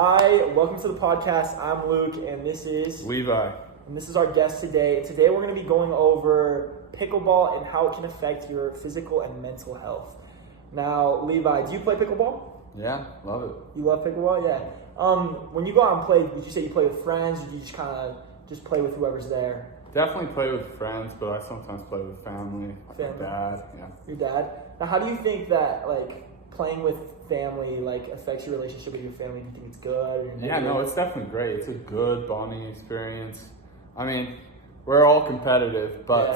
Hi, welcome to the podcast. I'm Luke, and this is Levi. And this is our guest today. Today we're going to be going over pickleball and how it can affect your physical and mental health. Now, Levi, do you play pickleball? Yeah, love it. You love pickleball? Yeah. When you go out and play, did you say you play with friends, or do you just kind of just play with whoever's there? Definitely play with friends, but I sometimes play with family. My dad, yeah. Your dad? Now, how do you think that, playing with family, affects your relationship with your family? Do you think it's good? Or yeah, no, it's definitely great. It's a good bonding experience. I mean, we're all competitive, but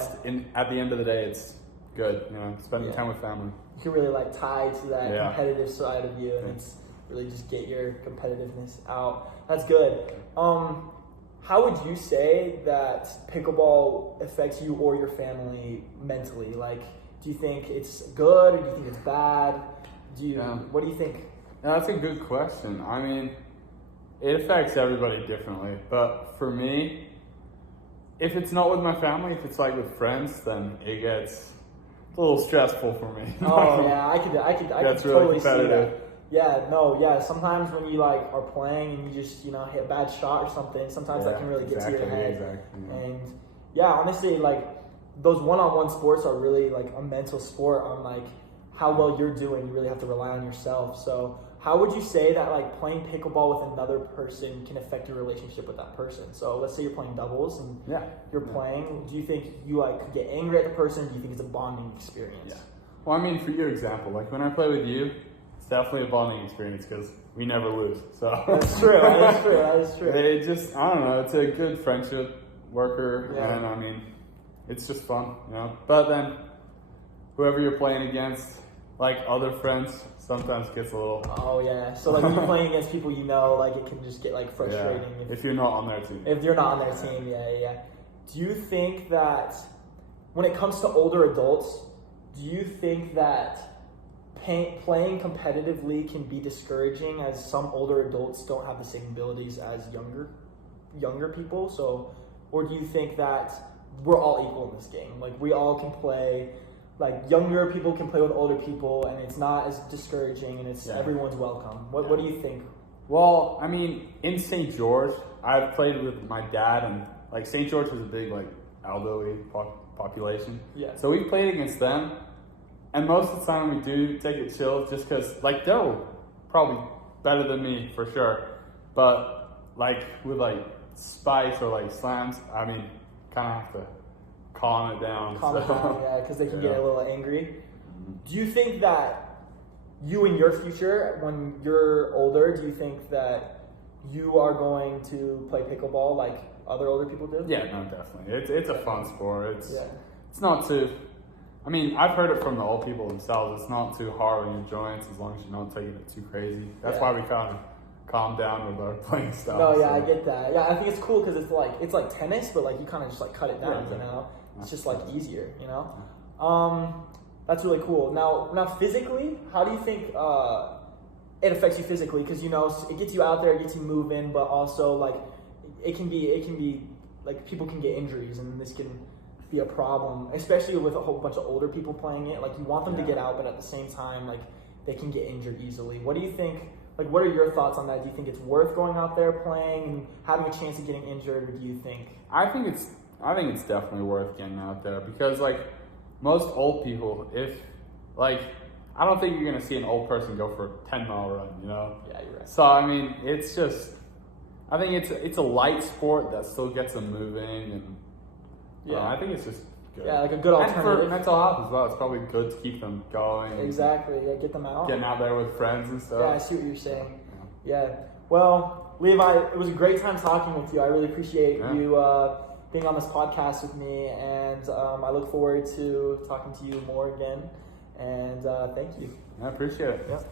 at the end of the day, it's good, spending time with family. You can really, tie to that competitive side of you, and it's really just get your competitiveness out. That's good. How would you say that pickleball affects you or your family mentally? Do you think it's good, or do you think it's bad? What do you think? Yeah, that's a good question. I mean, it affects everybody differently, but for me, if it's not with my family, if it's with friends, then it gets a little stressful for me. Oh yeah, I could totally see that. Sometimes when you are playing and you just hit a bad shot or something, sometimes that can really get to your head. Exactly. And honestly, those one-on-one sports are really a mental sport on how well you're doing. You really have to rely on yourself. So how would you say that playing pickleball with another person can affect your relationship with that person? So let's say you're playing doubles and you're playing. Do you think you could get angry at the person? Do you think it's a bonding experience? Yeah. Well, I mean, for your example, when I play with you, it's definitely a bonding experience because we never lose. So that's true. That is true. It just, I don't know, it's a good friendship worker, and I mean, it's just fun, But then, whoever you're playing against, other friends, sometimes gets a little. Oh yeah. So when you're playing against people, it can just get frustrating if you're not on their team. If you're not on their team, yeah. Do you think that when it comes to older adults, do you think that playing competitively can be discouraging, as some older adults don't have the same abilities as younger people? So, or do you think that we're all equal in this game? We all can play. Younger people can play with older people, and it's not as discouraging, and it's everyone's welcome. What do you think? Well, I mean, in St. George, I've played with my dad, and St. George was a big elderly population. Yeah. So we played against them, and most of the time we do take it chill, just because they're probably better than me for sure, but with spikes or slams, I mean, kind of have to calm it down. Because they can get a little angry. Do you think that you in your future, when you're older, do you think that you are going to play pickleball like other older people do? Yeah, no, definitely. It's a fun sport. It's not too. I mean, I've heard it from the old people themselves. It's not too hard on your joints as long as you're not taking it too crazy. That's why we kind of calm down with our playing style. No, yeah, I get that. Yeah, I think it's cool because it's like tennis, but you kind of just cut it down, It's just easier, That's really cool. Now physically, how do you think it affects you physically? Because it gets you out there, it gets you moving, but also it can be people can get injuries, and this can be a problem, especially with a whole bunch of older people playing it. You want them to get out, but at the same time, they can get injured easily. What do you think? What are your thoughts on that? Do you think it's worth going out there playing and having a chance of getting injured, or do you think? I think it's definitely worth getting out there because most old people, if I don't think you're gonna see an old person go for a 10-mile run, Yeah, you're right. So I mean, it's just, I think it's a light sport that still gets them moving, and I think it's just good. Yeah, a good alternative. And for mental health as well, it's probably good to keep them going. Exactly. Yeah, get them out. Getting out there with friends and stuff. Yeah, I see what you're saying. Yeah. Well, Levi, it was a great time talking with you. I really appreciate you being on this podcast with me, and I look forward to talking to you more again. And thank you. I appreciate it. Yeah.